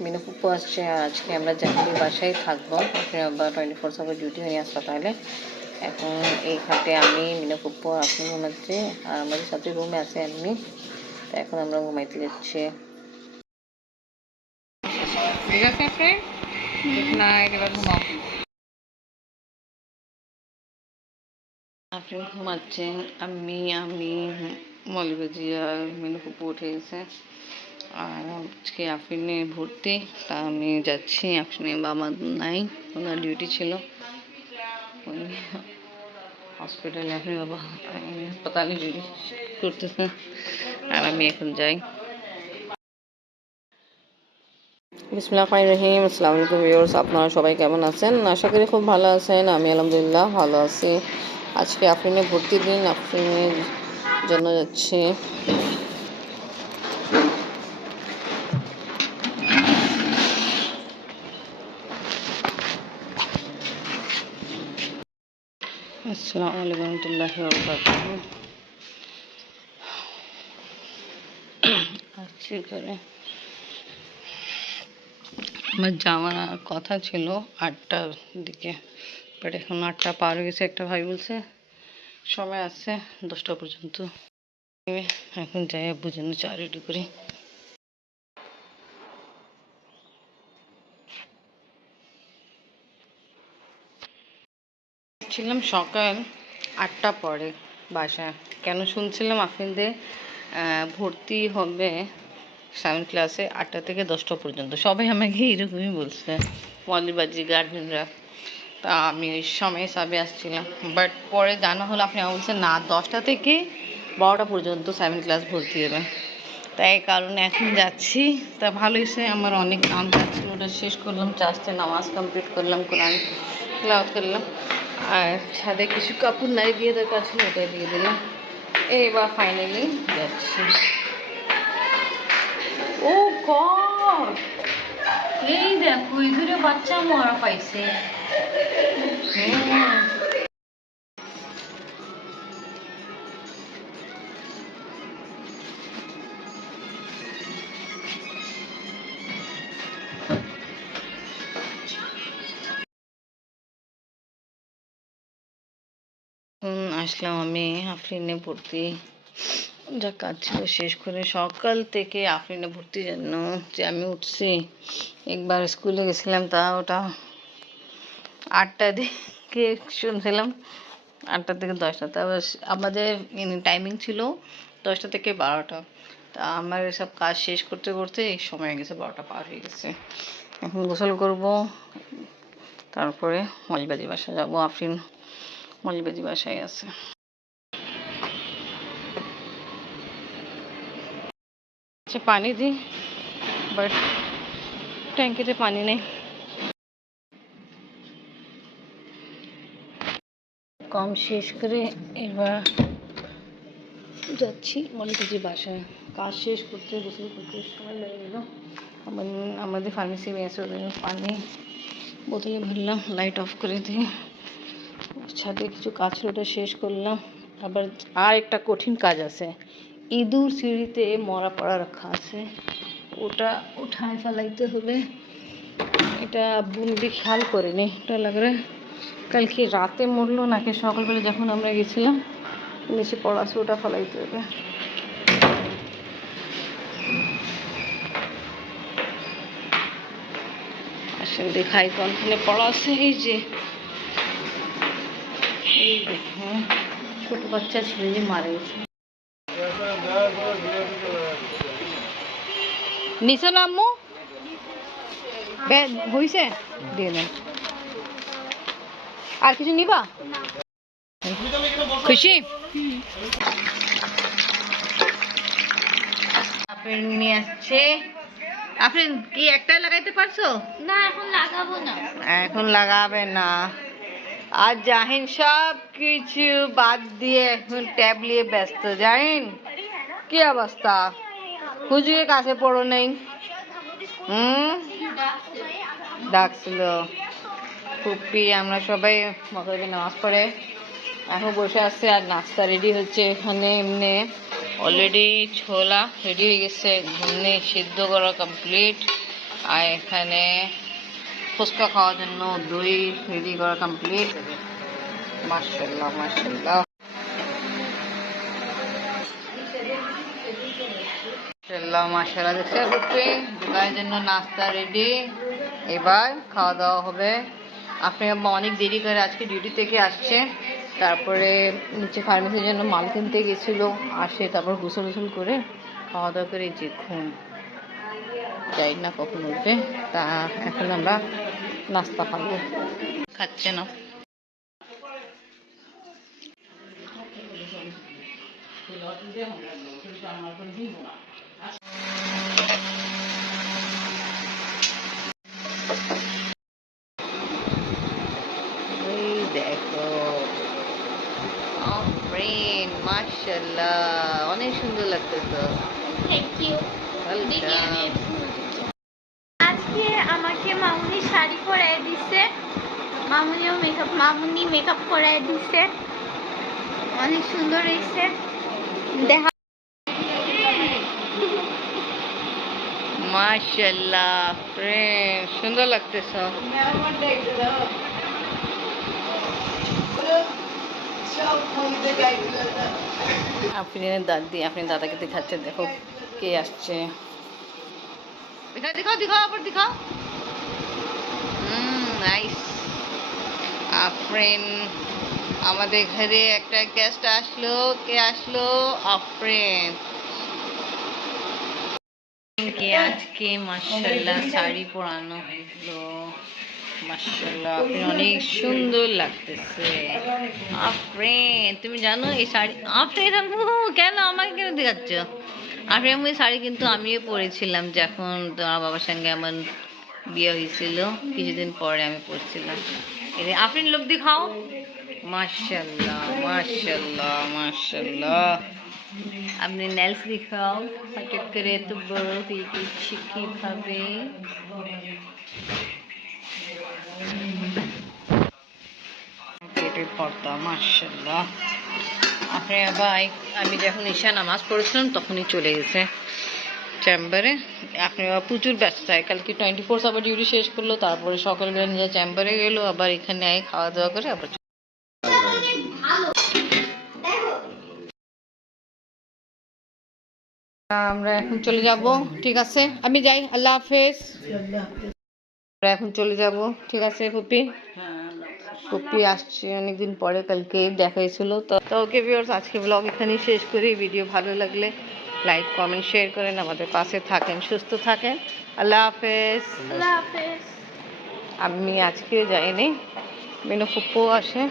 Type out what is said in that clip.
মিনু ফুপু আসছে আর আজকে আমরা জাহাঙ্গীর বাসায় থাকবো। আবার 24/7 ডিউটি হয়ে হাসপাতালে। এখন এই খাটে আমি, মিনু ফুপু, আপনি ঘুমাচ্ছে আর আমাদের সাথে রুমে আছে এমনি। তো এখন আমরা ঘুমাইতে যাচ্ছি। ঠিক আছে গুড নাইট, এবার ঘুমাও। আপনি ঘুমাচ্ছেন, আমি মলিবাজি আর মিনু ফুপু উঠে গেছে। আর আজকে আফরিনে ভর্তি, তা আমি যাচ্ছি। আফরিনে বাবা নাই, ওনার ডিউটি ছিল হসপিটালে। আপনি বাবা হাসপাতালে ডিউটি করতেছে আর আমি এখন যাই। বিসমিল্লাহির রহিম। আসসালামু আলাইকুম ভিউয়ার্স, আপনারা সবাই কেমন আছেন? আশা করি খুব ভালো আছেন। আমি আলহামদুলিল্লাহ ভালো আছি। আজকে আফরিনের ভর্তি দিন, আফরিনের জন্য যাচ্ছি। আসসালামু আলাইকুম রহমতুল্লাহি ওয়া বারাকাতুহু। আসছি করে আমার যাওয়ার কথা ছিল 8টার দিকে, বাট এখন 8টা পার হয়ে গেছে। একটা ভাই বলছে সময় আছে 10টা পর্যন্ত। এখন যাই আব্বুর জন্য চা রেডি করি। ছিলাম সকাল 8টা পরে বাসায়। কেন শুনছিলাম আপনাদের ভর্তি হবে 7 ক্লাসে 8টা থেকে 10টা পর্যন্ত। সবাই আমাকে এরকমই বলছে, মলিবাজি গার্জেনরা। তা আমি ওই সময় হিসাবে আসছিলাম, বাট পরে জানা হলো আপনি বলছেন না, 10টা থেকে 12টা পর্যন্ত 7 ক্লাস ভর্তি হবে। তাই কারণে এখন যাচ্ছি। তা ভালো হয়েছে, আমার অনেক কাম কাজ ছিল, ওটা শেষ করলাম। চাষতে নামাজ কমপ্লিট করলাম, কোরআন তেলাওয়াত করলাম, আর ছাদে কিছু কাপড় নাড়ি দিয়ে দরকার ছিল, ওটা দিয়ে দিলাম। এইবার ফাইনালি যাচ্ছি। ও গড, এই দেখো ইঁদুরে বাচ্চা মরা পাইছে। আসলাম আমি আফরিনে ভর্তি, যা কাজ ছিল শেষ করে সকাল থেকে আফরিনে ভর্তির জন্য যে আমি উঠছি। একবার স্কুলে গেছিলাম, তা ওটা 8টা দিকে শুনছিলাম, 8টা থেকে 10টা। তারপর আমাদের টাইমিং ছিল 10টা থেকে 12টা। তা আমার এসব কাজ শেষ করতে করতে এই সময় গেছে, 12টা পার হয়ে গেছে। এখন গোসল করব, তারপরে মলিবাজি বাসায় যাবো। আফরিন মলিবাজি বাসায় আছে। পানি দিই, বাট ট্যাঙ্কিতে পানি নেই। কম শেষ করে এবার যাচ্ছি মলিবাজি বাসায়। কাজ শেষ করতে গোসল করতে সময় লেগে গেল। আমাদের ফার্মেসি মেয়েছে, ওদের পানি বোতলে ভরলাম, লাইট অফ করে দিয়ে ছাদে কিছু কাজ ছিল, ওটা শেষ করলাম। আবার আর একটা কঠিন কাজ আছে, ইঁদুর সিঁড়িতে মরা পড়া রাখা আছে, ওটা উঠায় ফেলাইতে হবে। এটা বুনদি খেয়াল করিনি, ওটা লাগলে কালকে রাতে মরলো নাকি সকালবেলা যখন আমরা গেছিলাম নিচে পড়া আছে, ওটা ফেলাইতে হবে। আসলে দেখাই কোনখানে পড়া আছে। এই যে এই দেখুন, ছোট বাচ্চা ছেলে যে মারা গেছে। নিচে নামো হয়েছে, দিয়ে দেন। আর কিছু নিবা? খুশি? আফরিন নিয়ে আসছে। আফরিন কি একটা লাগাইতে পারছো? না, এখন লাগাবো না। এখন লাগাবে না। আর জাহিন সব কিছু বাদ দিয়ে এখন ট্যাব নিয়ে ব্যস্ত। জাহিন কি অবস্থা? হুজুরের কাছে পড়ো নেই? ডাকছিল ফুপি। আমরা সবাই মগরবে নামাজ পড়ে এখন বসে আসছে, আর নাস্তা রেডি হচ্ছে এখানে। এমনি অলরেডি ছোলা রেডি হয়ে গেছে, ঘুমনে সিদ্ধ করা কমপ্লিট। আর এখানে ফুচকা খাওয়ার জন্য দই রেডি করা কমপ্লিট। মাশাআল্লাহ মাশাআল্লাহ মাশাআল্লাহ মাশাআল্লাহ। দেখছে বুঝতে দোকানের জন্য নাস্তা রেডি, এবার খাওয়া দাওয়া হবে। আপনি আম্মা অনেক দেরি করে আজকে ডিউটি থেকে আসছে, তারপরে নিচে ফার্মেসির জন্য মাল কিনতে গেছিলো, আসে তারপর গোসল গোসল করে খাওয়া দাওয়া করে যে ঘুম, যাই না কখন উঠবে। তা এখন আমরা নাস্তা খাবো, খাচ্ছে না। এই দেখো ফ্রেন্ড, মাশাআল্লাহ অনেক সুন্দর লাগতেছে। Thank you. ওয়েলকাম। আজকে আমাকে মামুনি শাড়ি পরাই দিছে, মামুনি মেকআপ করাই দিছে, অনেক সুন্দর হয়েছে। দেখা মাশাআল্লাহ ফ্রেন্ড, সুন্দর লাগতেছে। আপনি দাদাকে দেখাচ্ছেন, দেখো কে আসছে। দিখাও দিখাও আবার দিখাও। নাইস। আফরিন, আমাদের ঘরে একটা গেস্ট আসলো। কে আসলো? আফরিন কে আজকে মাশাআল্লাহ শাড়ি পরানো হলো। মাশাআল্লাহ আপনি অনেক সুন্দর লাগতেছে। আফরিন তুমি জানো এই শাড়ি, আফরিন কেন আমাকে কেন দেখাচ্ছ? আফরিন এই শাড়ি কিন্তু আমিও পরেছিলাম যখন তোমার বাবার সঙ্গে আমার বিয়ে হয়েছিল, কিছুদিন পরে আমি পরছিলাম। আফরিন লোক দেখাও। মাশাআল্লাহ মাশাআল্লাহ মাশাআল্লাহ। আপনি নেলস দেখাও, হঠাৎ করে এত বড় হয়ে গেছে কিভাবে? পেটের পর্দা মাশাআল্লাহ। আপনার ভাই আমি যখন ঈশা নামাজ পড়েছিলাম তখনই চলে গেছে চেম্বারে। আপনি প্রচুর ব্যস্ত হয়, কালকে 24 আবার ডিউটি শেষ করলো, তারপরে সকালবেলা নিজের চেম্বারে গেলো, আবার এখানে আয় খাওয়া দাওয়া করে আবার আমরা এখন চলে যাব। ঠিক আছে আমি যাই, আল্লাহ হাফেজ। আমরা এখন চলে যাব, ঠিক আছে ফুপি? ফুপি আসছে অনেকদিন পরে, কালকে দেখা হয়েছিল। তো ওকে ভিউয়ার্স, আজকে ব্লগ এখানেই শেষ করি। ভিডিও ভালো লাগলে লাইক কমেন্ট শেয়ার করেন, আমাদের পাশে থাকেন, সুস্থ থাকেন। আল্লাহ হাফেজ। আল্লাহ হাফেজ। আমি আজকেও যাইনি, মিনু ফুপ্পু আসে।